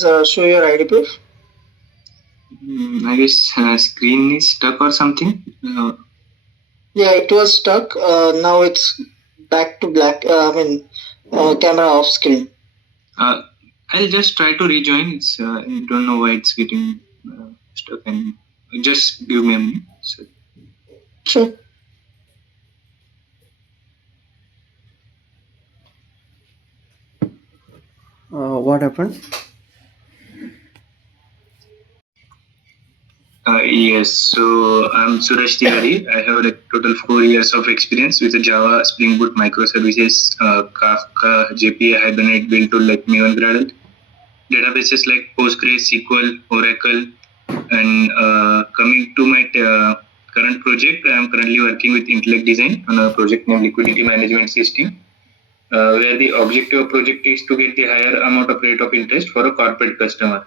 please show your ID proof. I guess screen is stuck or something. Yeah, it was stuck. Now it's back to black. Camera off screen. I'll just try to rejoin. I don't know why it's getting stuck. And just give me a minute. So, Sure. What happened? yes, so I'm Suresh Tihari. I have like total 4 years of experience with the Java, Spring Boot, microservices, Kafka, JPA, Hibernate, built to like Maven Gradle, databases like Postgres, SQL, Oracle, and coming to my current project, I am currently working with Intellect Design on a project named Liquidity Management System, where the objective of project is to get the higher amount of rate of interest for a corporate customer.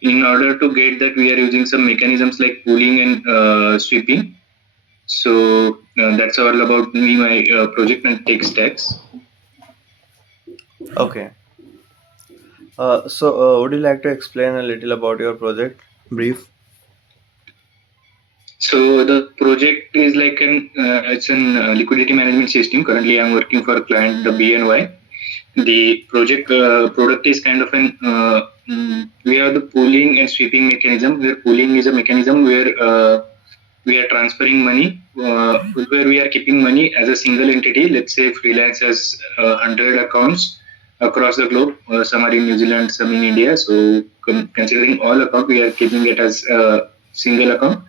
In order to get that, we are using some mechanisms like pooling and sweeping. So that's all about me, my project and tech stacks. Okay. Would you like to explain a little about your project? Brief. So the project is like it's an liquidity management system. Currently, I'm working for a client, the BNY. The project product is kind of we have the pooling and sweeping mechanism. Where pooling is a mechanism where we are transferring money, where we are keeping money as a single entity. Let's say freelance has 100 accounts across the globe. Some are in New Zealand, some in India. So considering all accounts, we are keeping it as a single account.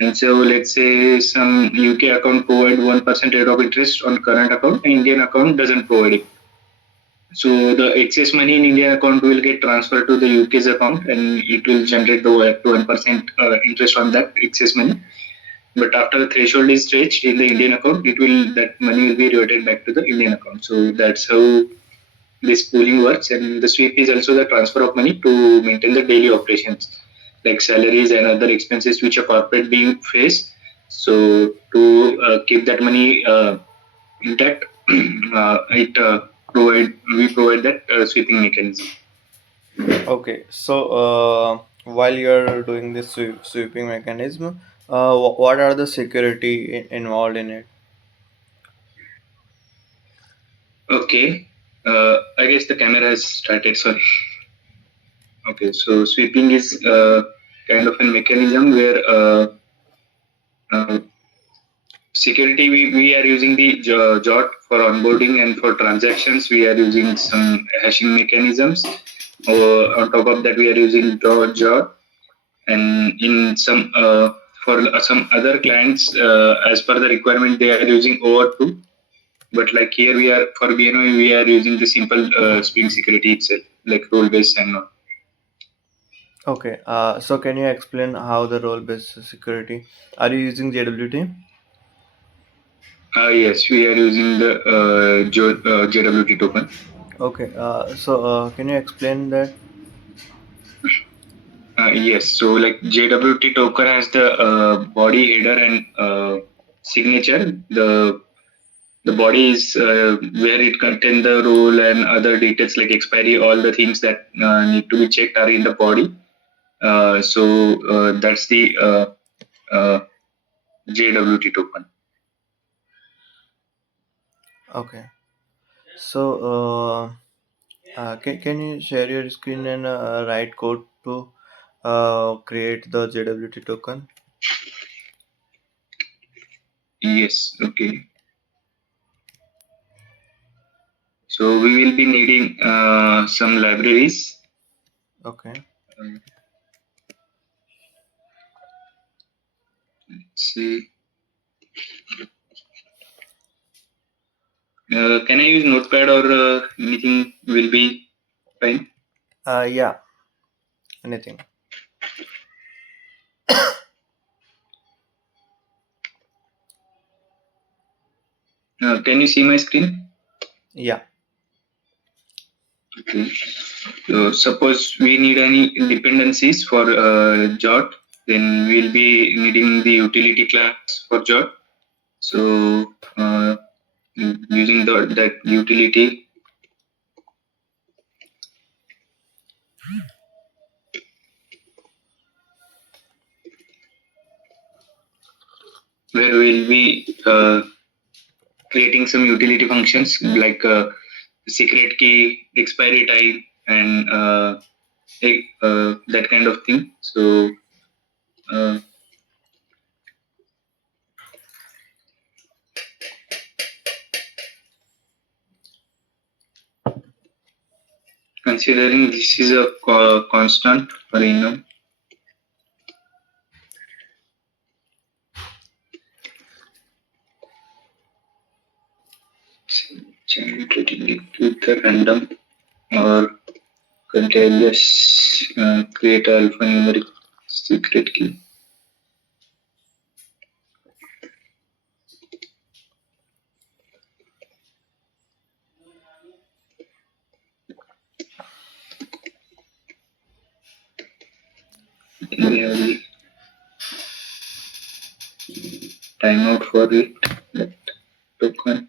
And so let's say some UK account provide 1% rate of interest on current account, and Indian account doesn't provide it. So the excess money in Indian account will get transferred to the UK's account, and it will generate the 1% interest on that excess money. But after the threshold is reached in the Indian account, that money will be reverted back to the Indian account. So that's how this pooling works. And the sweep is also the transfer of money to maintain the daily operations, like salaries and other expenses which a corporate being face. So to keep that money intact, it we provide that sweeping mechanism. Okay. While you're doing this sweeping mechanism, what are the security involved in it? Okay. I guess the camera has started. Sorry. Okay. So sweeping is kind of a mechanism where uh, security, we are using the JOT for onboarding, and for transactions we are using some hashing mechanisms. On top of that, we are using JOT, and in some for some other clients, as per the requirement, they are using OAuth2. But like here, we are for BNO, we are using the simple Spring security itself, like role based and all. Okay. So can you explain how the role-based security? Are you using JWT? Yes, we are using the JWT token. Okay. Can you explain that? Yes, so like JWT token has the body, header, and signature. The body is where it contains the role and other details like expiry. All the things that need to be checked are in the body. That's the uh, JWT token. Okay. So, can you share your screen and write code to create the JWT token? Yes, okay. So we will be needing some libraries. Okay. Um, let's see. Can I use Notepad or anything will be fine? Yeah. Anything. Can you see my screen? Yeah. Okay. So suppose we need any dependencies for JOT, then we'll be needing the utility class for JOT. So using that utility, where we'll be creating some utility functions like secret key, expiry time, and that kind of thing. So uh, considering this is a constant for enum, generating it with the random or continuous create alphanumeric secret key. Then we have the timeout for it. That token.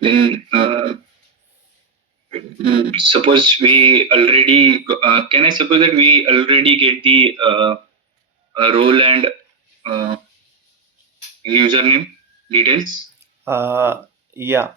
Then suppose we already can I suppose that we already get the role and uh, username details. Yeah.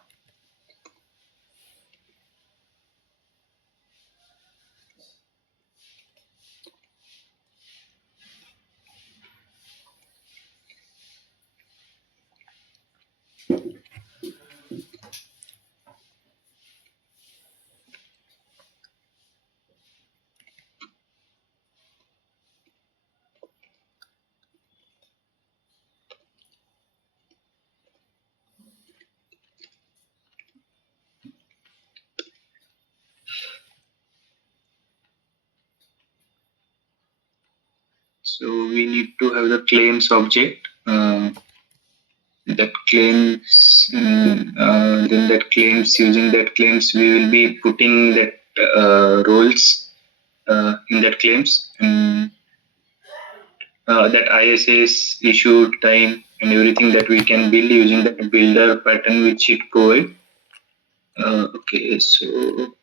So we need to have the claims object. That claims then that claims using that claims we will be putting that roles in that claims and that ISS issued time and everything that we can build using the builder pattern which it provide. Okay, so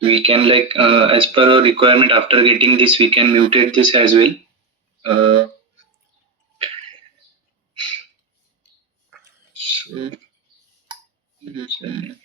we can like as per our requirement after getting this we can mutate this as well. So username.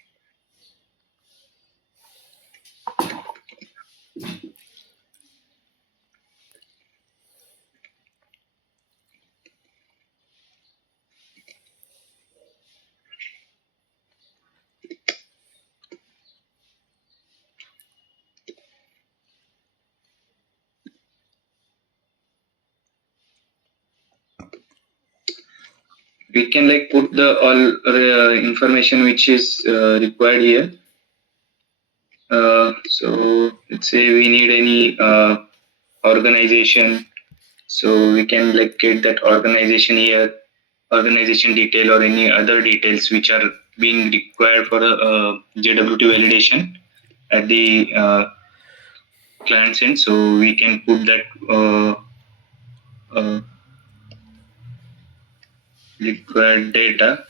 We can like put the all information which is required here. So let's say we need any organization, so we can like get that organization here, organization detail or any other details which are being required for the JWT validation at the client send, so we can put that uh, required data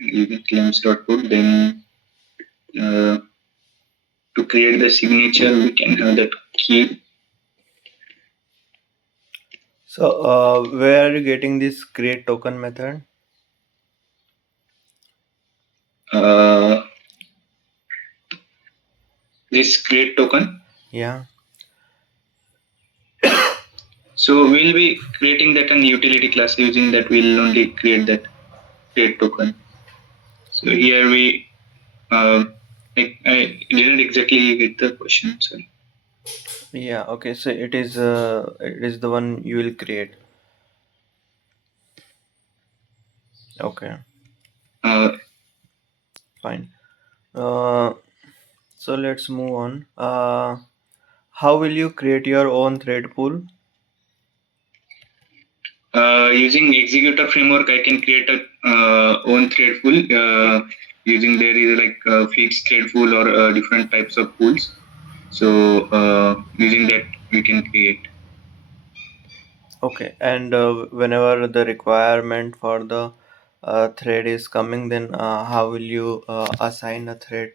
using claims.put. Then uh, to create the signature, we can have that key. So, where are you getting this create token method? Uh, this create token. Yeah. So we'll be creating that an utility class. Using that, we'll only create that create token. So here we I didn't exactly get the question. Sorry. Yeah. Okay. So it is the one you will create. Okay. Uh, Fine. Uh, so let's move on. How will you create your own thread pool? Using executor framework, I can create a own thread pool. Using there is like fixed thread pool or different types of pools. So using that we can create. Okay. And whenever the requirement for the thread is coming, then how will you assign a thread?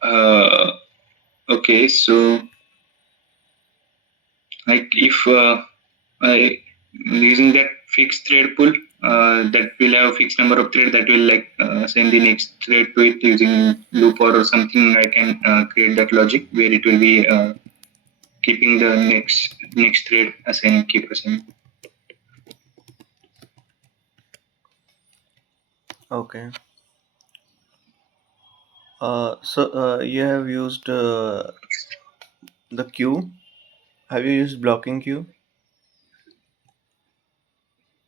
Uh, okay, so like if I using that fixed thread pool, that will have a fixed number of thread that will like send the next thread to it using loop or something. I can create that logic where it will be keeping the next thread assigning keep assigning. Okay. So you have used the queue. Have you used blocking queue?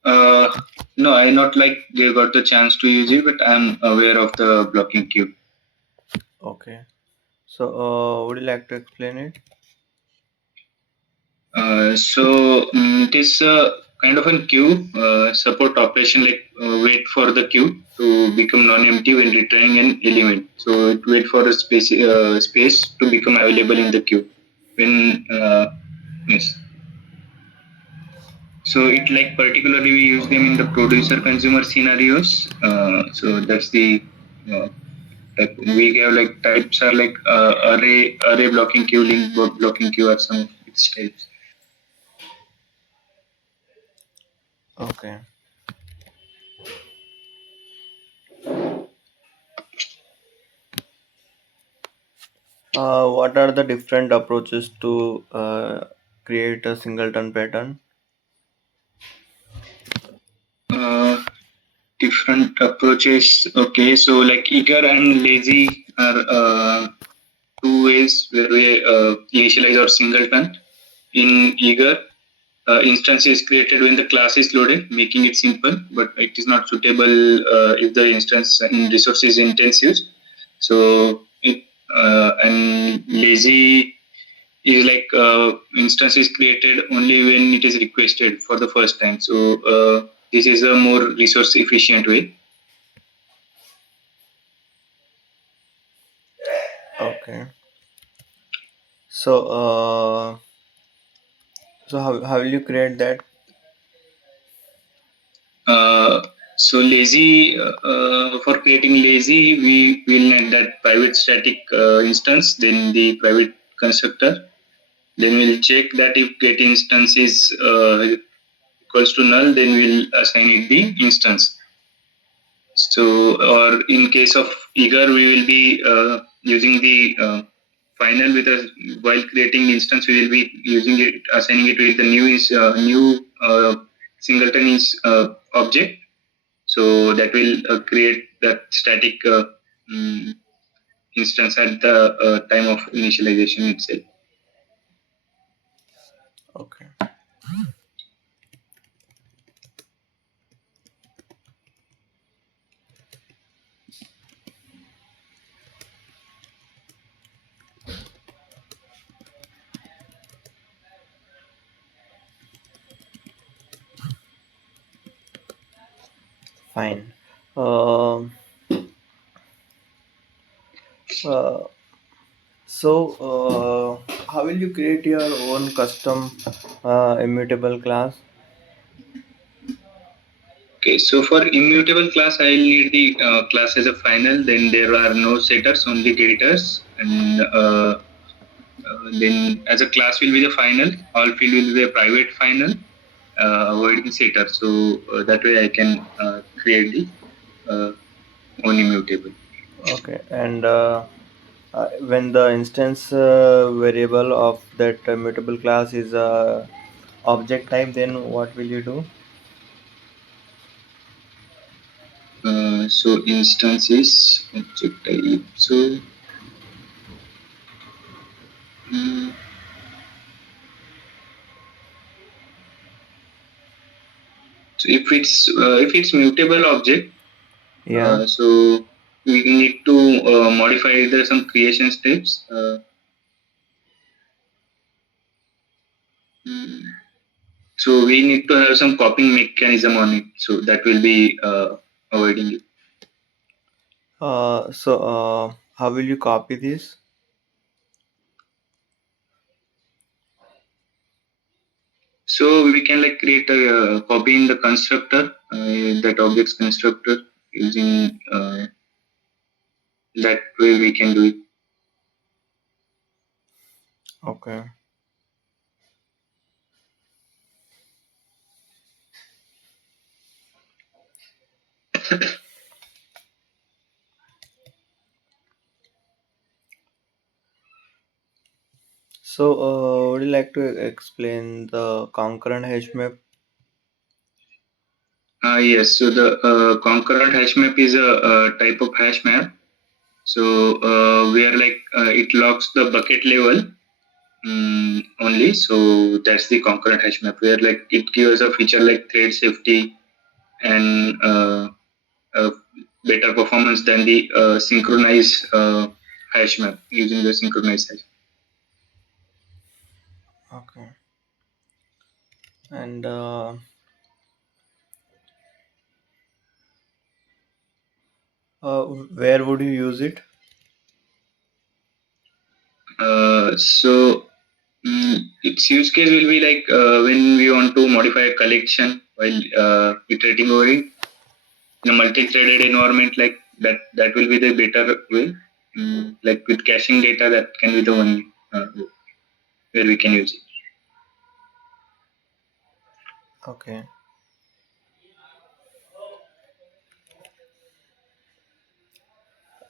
Uh, no, I not like they got the chance to use it, but I'm aware of the blocking queue. Okay. So would you like to explain it? It is kind of a queue support operation like wait for the queue to become non-empty when returning an element. So it wait for a space to become available in the queue when yes. So it like particularly we use them in the producer consumer scenarios. So that's the uh, like we have like types are like array blocking queue, link blocking queue, or some of its types. Okay. What are the different approaches to create a singleton pattern? Uh, Different approaches. Okay, so like eager and lazy are two ways where we initialize our singleton. In eager, instance is created when the class is loaded, making it simple, but it is not suitable if the instance and resource is intensive. So it and lazy is like instance is created only when it is requested for the first time. So this is a more resource efficient way. Okay. So how will you create that? Uh, so lazy for creating lazy, we will need that private static instance, then the private constructor. Then we'll check that if get instance is equals to null, then we'll assign it the instance. So, or in case of eager, we will be using the final with us while creating instance. We will be using it, assigning it with the new singleton is object. So that will create that static mm, instance at the time of initialization itself. Okay. Fine. Um, Uh, how will you create your own custom immutable class? Okay, so for immutable class, I'll need the class as a final. Then there are no setters, only getters, and then as a class will be the final. All field will be a private final, avoiding setter. So that way I can create the uh, own immutable. Okay, and when the instance variable of that mutable class is object type, then what will you do? So instance is object type. So mm, so if it's mutable object, Yeah. so we need to modify either some creation steps. Mm, so we need to have some copying mechanism on it. So that will be avoiding it. How will you copy this? So we can like create a copy in the constructor, that object's constructor using that way we can do it. Okay. Would you like to explain the concurrent hash map? Yes, so the concurrent hash map is a type of hash map. So where like it locks the bucket level only. So that's the concurrent hash map where like it gives a feature like thread safety and uh, better performance than the synchronized hash map using the synchronized hash. Okay. And where would you use it? So its use case will be like when we want to modify a collection while iterating over it in a multi-threaded environment like that will be the better way. Like with caching data, that can be the one where we can use it. Okay.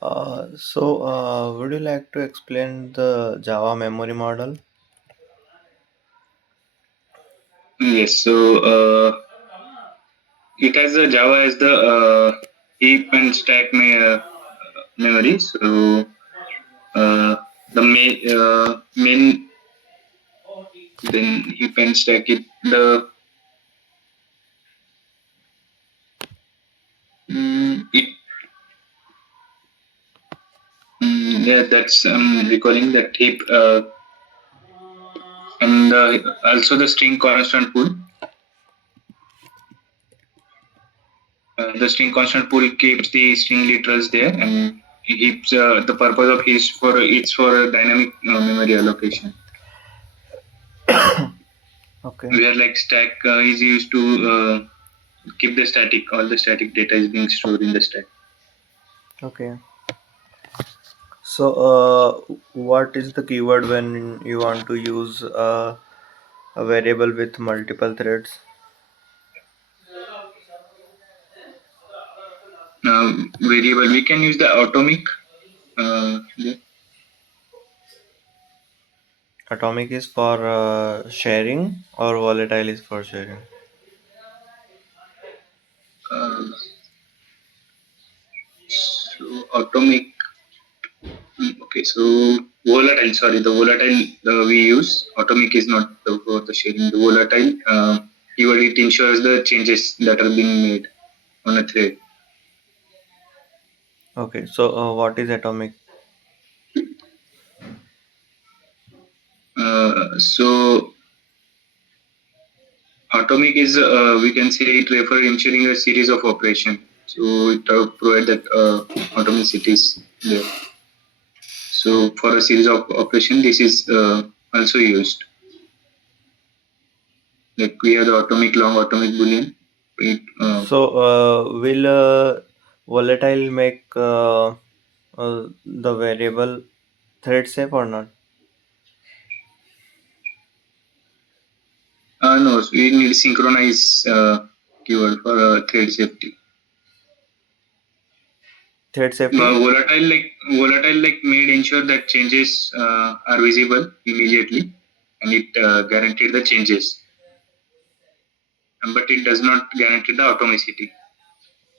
Would you like to explain the Java memory model? Yes, so it has the Java as the heap and stack memory. So uh, the main then heap and stack it. It yeah, that's recalling that heap and also the string constant pool. The string constant pool keeps the string literals there, and heaps the purpose of is for it's for dynamic memory allocation. Okay. Where like stack is used to keep the static, all the static data is being stored in the stack. Okay. What is the keyword when you want to use a variable with multiple threads? Variable we can use the atomic. Yeah. Atomic is for sharing, or volatile is for sharing? uh, so atomic. Okay, so volatile. Sorry, the volatile we use. Atomic is not for the sharing. The volatile keyword it ensures the changes that are being made on a thread. Okay. What is atomic? So atomic is we can say it refer ensuring a series of operation. So it provide that atomicities there. So for a series of operation, this is also used. Like we have the atomic long, atomic boolean. So, will volatile make the variable thread safe or not? No, so we need synchronize keyword for thread safety. Thread safety? Volatile like made ensure that changes are visible immediately, and it guaranteed the changes, but it does not guarantee the atomicity.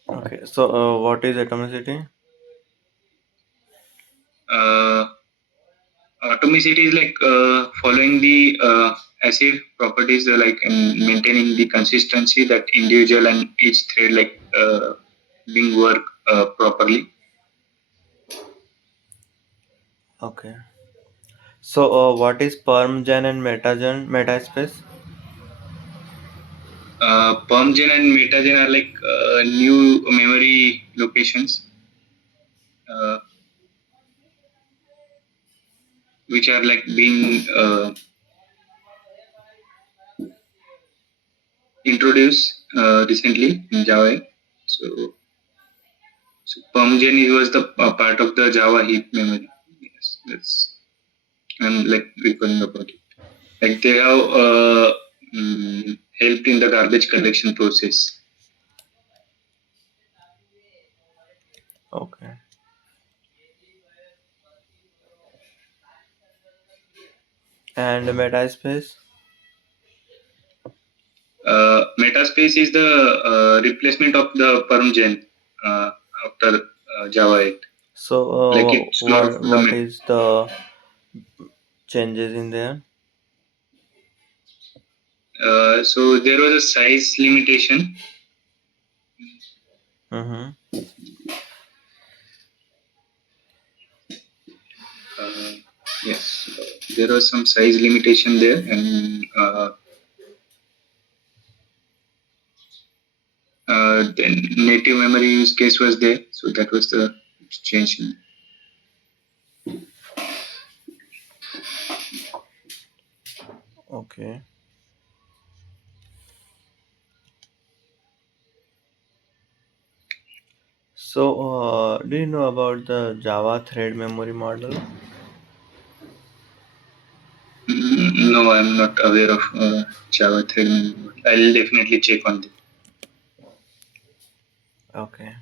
Okay. So, what is atomicity? Uh, Atomicity is like following the acid properties, like maintaining the consistency that individual and each thread like being work properly. Okay. So, what is permgen and metagen metaspace? Permgen and metagen are like new memory locations, uh, which are like being introduced recently in Java. So, so permgen was the part of the Java heap memory. Yes, that's I'm like recalling about it. Like they have helped in the garbage collection process. Okay. And metaspace? Metaspace is the replacement of the permgen after Java 8. So, Like it store the what is the changes in there? so there was a size limitation. Mm-hmm. Uh, yes, there was some size limitation there, and then native memory use case was there. So that was the change. Okay. So, do you know about the Java thread memory model? No, I'm not aware of Java thread memory. I'll definitely check on that. Okay.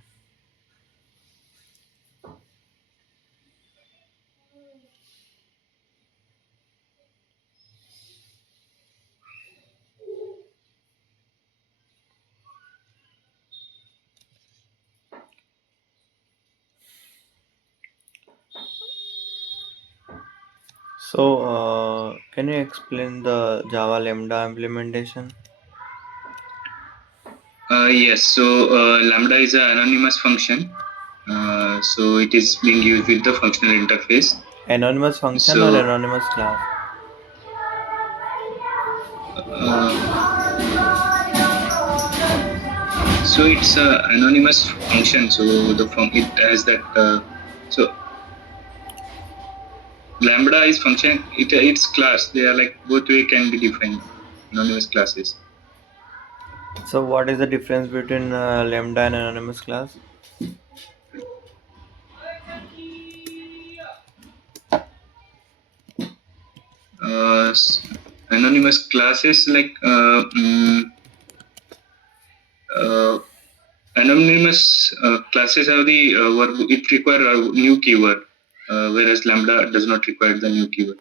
So, can you explain the Java Lambda implementation? Yes, so Lambda is an anonymous function. So it is being used with the functional interface. Anonymous function or So, anonymous class? uh, so it's a anonymous function. So it has that. So Lambda is function. It's class. They are like both way can be defined. Anonymous classes. So, what is the difference between Lambda and anonymous class? Uh, s- Anonymous classes like uh, anonymous classes have the verb, it require a new keyword, whereas Lambda does not require the new keyword.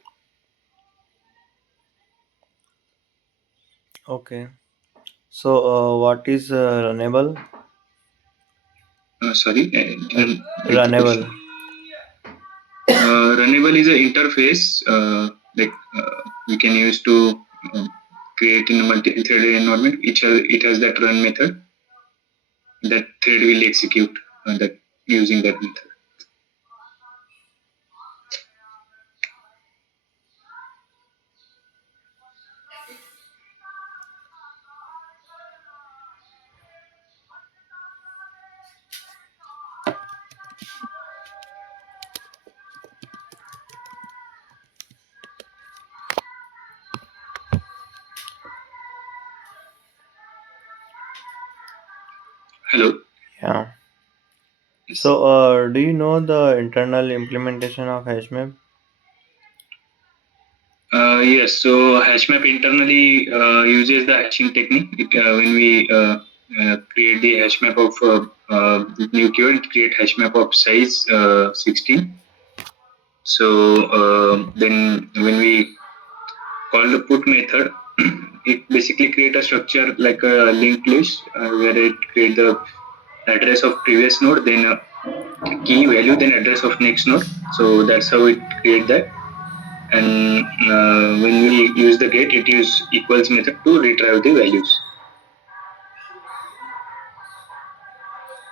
Okay. So, what is runnable? Sorry, I didn't get the question. Runnable. Runnable is an interface like we can use to create in a multi-threaded environment. It has that run method that thread will execute that using that method. Hello. Yeah. Yes. So, do you know the internal implementation of HashMap? Yes. So HashMap internally uses the hashing technique. When we create the HashMap of new keyword, it create HashMap of size 16. So then when we call the put method, it basically create a structure like a linked list where it create the address of previous node, then a key value, then address of next node. So that's how it create that. And when we use the get, it use equals method to retrieve the values.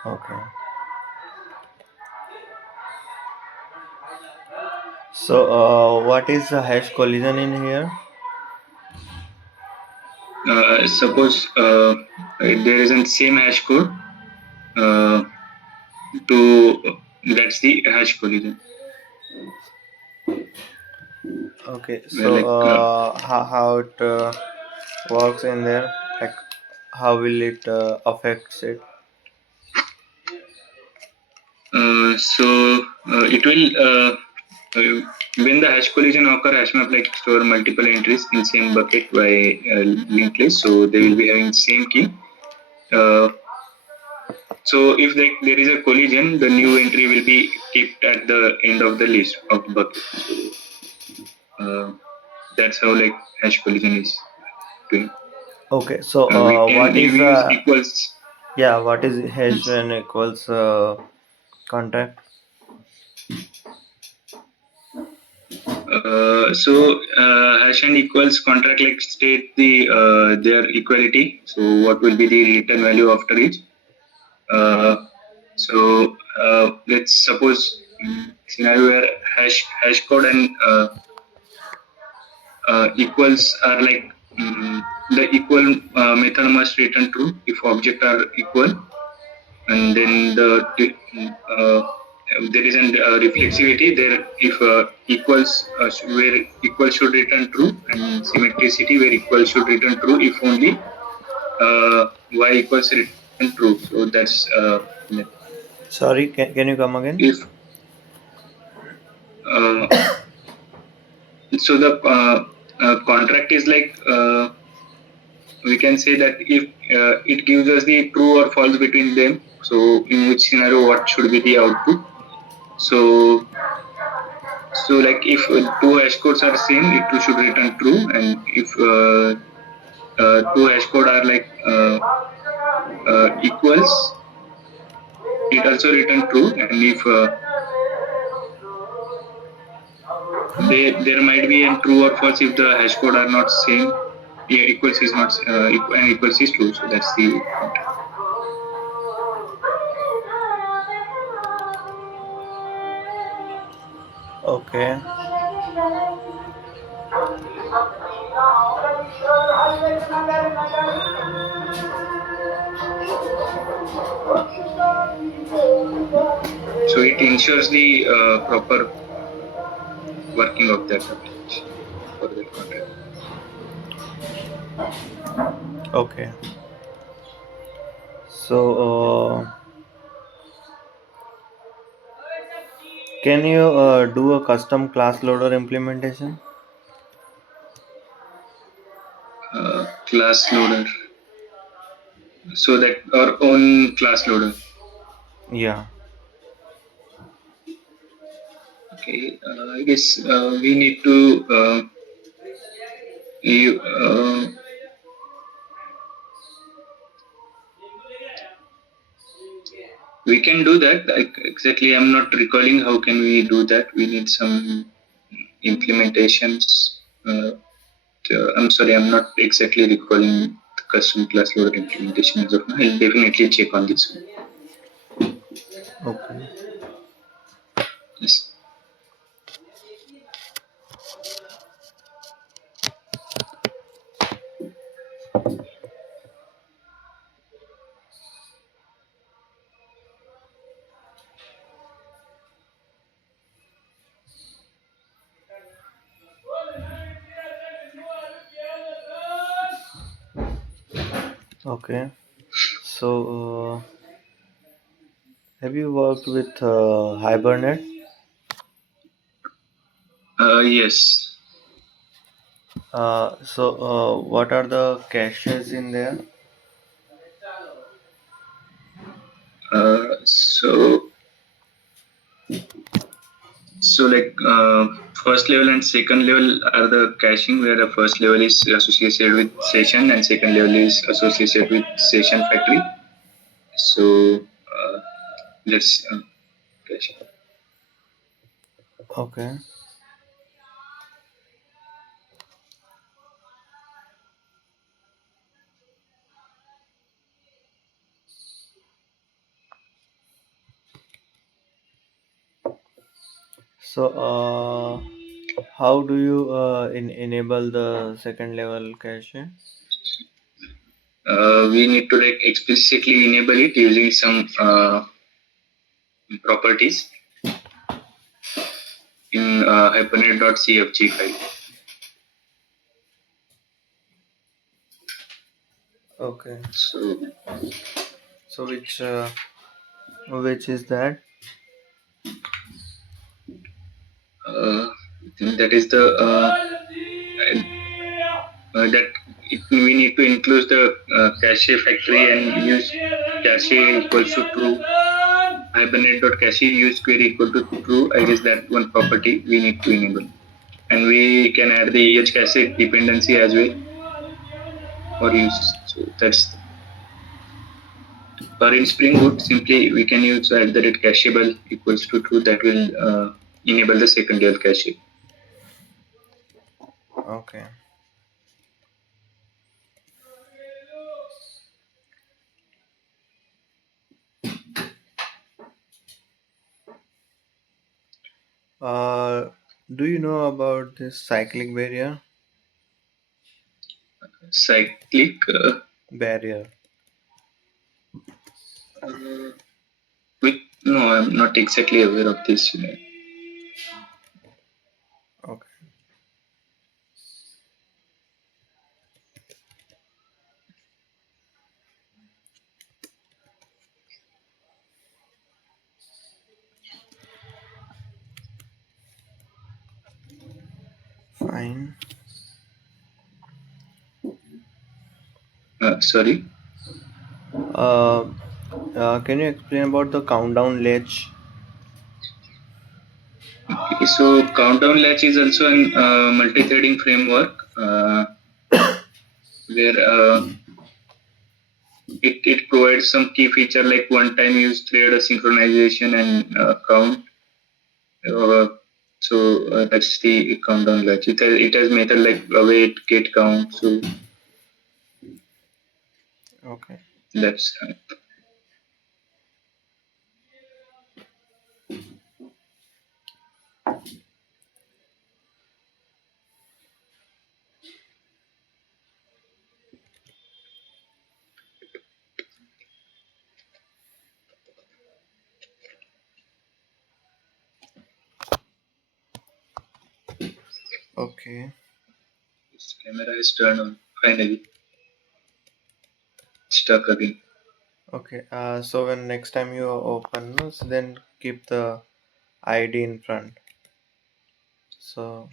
Okay. So, what is the hash collision in here? Suppose there isn't same hash code uh, to that's the hash collision. Okay. Where So, like how it works in there? Like, how will it affect it? so it will when the hash collision occur, hashmap like store multiple entries in same bucket by linked list, so they will be having same key. Uh, so if there is a collision, the new entry will be kept at the end of the list of the bucket. So uh, that's how like hash collision is doing. Okay. So, We can what is use equals. yeah? What is hash and equals contract? Hash and equals contract like state the their equality. So what will be the return value after each? Uh, let's suppose scenario where hash code and equals are like the equal method must return true if object are equal, and then uh, there is an reflexivity there if equals where equal should return true, and symmetricity where equal should return true if only y equals return true. So that's like Sorry, can you come again? if uh, so the contract is like we can say that if it gives us the true or false between them, so in which scenario what should be the output. So like if two hash codes are same, it too should return true, and if two hash code are like equals, it also return true. And if there might be a true or false if the hash code are not same. Yeah, equals is not and equals is true. So that's the contract. Okay. So it ensures the proper working of that application for that contract. Okay. So, can you do a custom class loader implementation? Class loader, so that our own class loader. Yeah. Okay, I guess we need to you, we can do that. Like exactly, I'm not recalling how can we do that. We need some implementations. I'm sorry, I'm not exactly recalling the custom class loader implementation as of now. I'll definitely check on this one. Okay. Yes. Okay. So, Have you worked with Hibernate? Yes. What are the caches in there? So first level and second level are the caching, where the first level is associated with session and second level is associated with session factory. So let's cache. Okay. How do you enable the second level cache? We need to like explicitly enable it using some properties in hibernate.cfg file. Okay. So So which is that? I think that is the that we need to include the cache factory and use cache equals to true. Hibernate.cache use query equal to true. I guess that one property we need to enable. And we can add the cache dependency as well for use. So that's, or in Spring Boot, simply we can use at the rate cacheable equals to true. That will enable the second level cache. Okay. Uh, do you know about this cyclic barrier? Cyclic. Barrier. Uh, with no, I'm not exactly aware of this. Okay. Fine. Sorry. Uh, can you explain about the countdown latch? Okay, so Countdown Latch is also an multi-threading framework where it provides some key feature like one-time use thread synchronization and count. Uh, that's the Countdown Latch. It has method like await, get, count. So Okay. that's Okay. this camera is turned on. Finally, stuck again. Okay. So when next time you open, no, so then keep the ID in front. So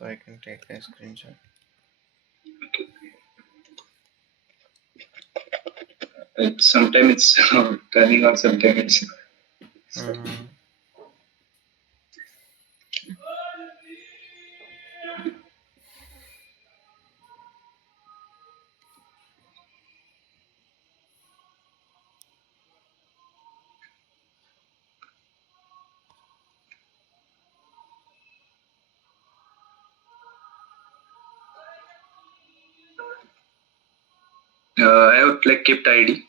I can take a screenshot. Sometimes it's turning on, sometimes it's. Mhm. I have like kept ID.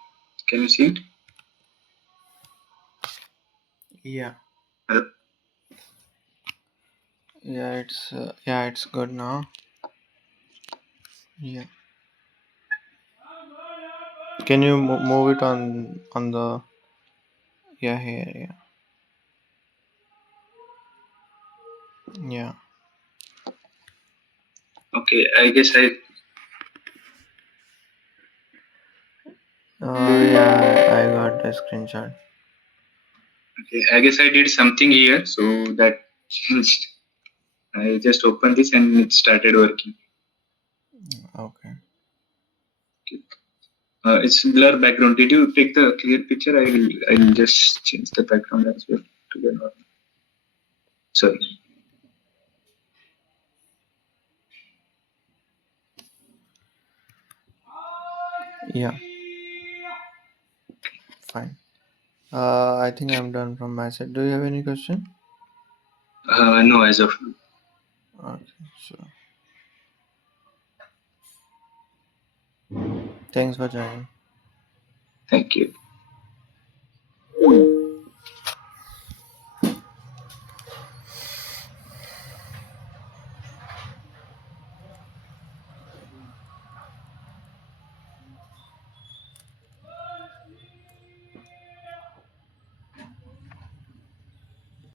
Can you see it? Yeah. Hello? Yeah, it's good now. Yeah. Can you move it on the yeah here yeah. Okay, I guess Yeah, I screenshot. Okay, I guess I did something here, so that changed. I just opened this and it started working. Okay. It's blur background. Did you take the clear picture? I'll just change the background as well to the normal. Sorry. Yeah, fine. I think I'm done from my side. Do you have any question? No, as of now. Okay, so thanks for joining. Thank you.